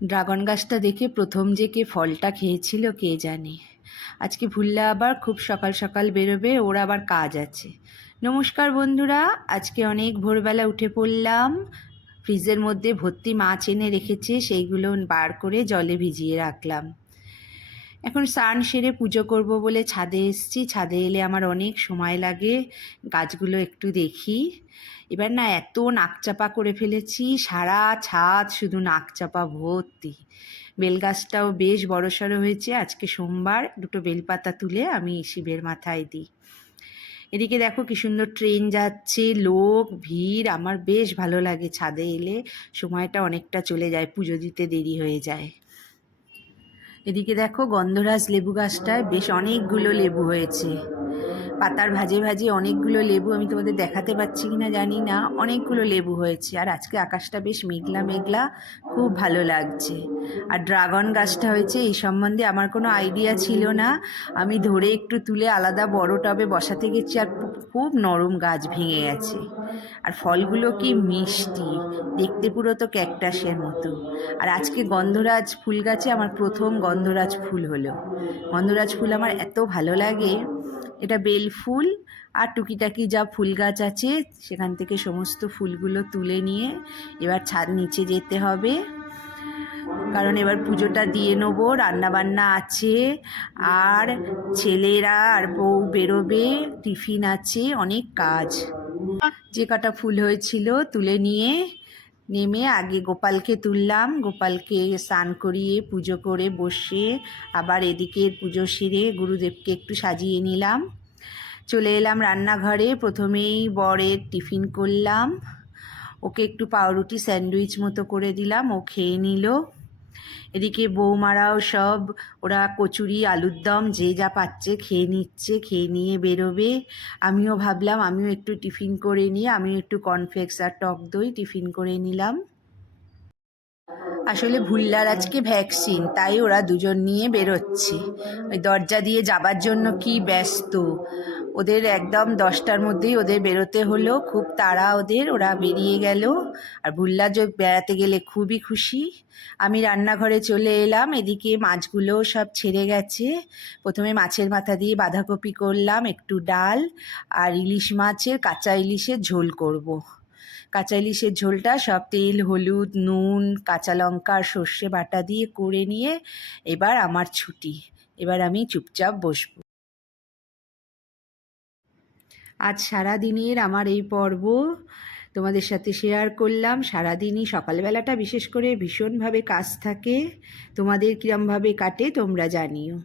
Dragon গাছটা দেখে প্রথম যে কে ফলটা খেয়েছিল কে জানে। আজকে ভুললে আবার খুব সকাল সকাল বেরোবে, ওর আবার কাজ আছে। নমস্কার বন্ধুরা, আজকে অনেক ভোরবেলা উঠে পড়লাম। ফ্রিজের মধ্যে ভর্তি মাছ এনে রেখেছে, সেইগুলো বার করে জলে ভিজিয়ে রাখলাম। এখন স্নান সেরে পুজো করব বলে ছাদে এসেছি। ছাদে এলে আমার অনেক সময় লাগে, গাছগুলো একটু দেখি। এবার না এত নাকচাপা করে ফেলেছি, সারা ছাদ শুধু নাকচাপা ভর্তি। বেলগাছটাও বেশ বড়সড় হয়েছে। আজকে সোমবার, দুটো বেলপাতা তুলে আমি শিবের মাথায় দিই। এদিকে দেখো কি সুন্দর ট্রেন যাচ্ছে, লোক ভিড়। আমার বেশ ভালো লাগে ছাদে এলে, সময়টা অনেকটা চলে যায়, পুজো দিতে দেরি হয়ে যায়। এদিকে দেখো গন্ধরাজ লেবু গাছটায় বেশ অনেকগুলো লেবু হয়েছে। পাতার ভাজে ভাজে অনেকগুলো লেবু, আমি তোমাদের দেখাতে পাচ্ছি কিনা জানি না, অনেকগুলো লেবু হয়েছে। আর আজকে আকাশটা বেশ মেঘলা মেঘলা, খুব ভালো লাগছে। আর ড্রাগন গাছটা হয়েছে এই সম্বন্ধে আমার কোনো আইডিয়া ছিল না। আমি ধরে একটু তুলে আলাদা বড় টবে বসাতে গেছি, আর খুব নরম গাছ ভেঙে গেছে। আর ফলগুলো কি মিষ্টি, দেখতে পুরো তো ক্যাকটাসের মতো। আর আজকে গন্ধরাজ ফুল গাছে আমার প্রথম গন্ধরাজ ফুল হলো। গন্ধরাজ ফুল আমার এত ভালো লাগে। এটা বেল ফুল আর টুকিটাকি যা ফুল গাছ আছে সেখান থেকে সমস্ত ফুলগুলো তুলে নিয়ে এবার ছাদ নিচে যেতে হবে, কারণ এবার পুজোটা দিয়ে নেবো। রান্নাবান্না আছে, আর ছেলেরা আর বউ বেরোবে, টিফিন আছে, অনেক কাজ। যে কটা ফুল হয়েছিল তুলে নিয়ে নেমে আগে গোপালকে তুললাম। গোপালকে স্নান করিয়ে পুজো করে বসে আবার এদিকের পুজো সেরে গুরুদেবকে একটু সাজিয়ে নিলাম। চলে এলাম রান্নাঘরে। প্রথমেই বরের টিফিন করলাম, ওকে একটু পাউরুটি স্যান্ডউইচ মতো করে দিলাম, ও খেয়ে নিল। এদিকে বৌমারাও সব, ওরা কচুরি আলুর দম যে যা পাচ্ছে খেয়ে নিচ্ছে, খেয়ে নিয়ে বেরোবে। আমিও ভাবলাম আমিও একটু টিফিন করে নিয়ে আমিও একটু কর্নফ্লেক্স আর টক দই টিফিন করে নিলাম। আসলে ভুল্লার আজকে ভ্যাকসিন, তাই ওরা দুজন নিয়ে বেরোচ্ছে। ওই দরজা দিয়ে যাবার জন্য কি ব্যস্ত, ওদের একদম 10টার মধ্যেই ওদের বেরোতে হলো, খুব তাড়া ওদের, ওরা বেরিয়ে গেল। আর ভুল্লা যে বেড়াতে গেলে খুবই খুশি। আমি রান্নাঘরে চলে এলাম। এদিকে মাছগুলো সব ছেড়ে গেছে। প্রথমে মাছের মাথা দিয়ে বাঁধাকপি করলাম, একটু ডাল, আর ইলিশ মাছের, কাঁচা ইলিশের ঝোল করব। কাঁচা ইলিশের ঝোলটা সব তেল হলুদ নুন কাঁচা লঙ্কা আর সর্ষে বাটা দিয়ে করে নিয়ে এবার আমার ছুটি। এবার আমি চুপচাপ বসবো। আজ সারাদিনের আমার এই পর্ব তোমাদের সাথে শেয়ার করলাম। সারাদিনই সকালবেলাটা বিশেষ করে ভীষণভাবে কাজ থাকে। তোমাদের কীরমভাবে কাটে তোমরা জানিও।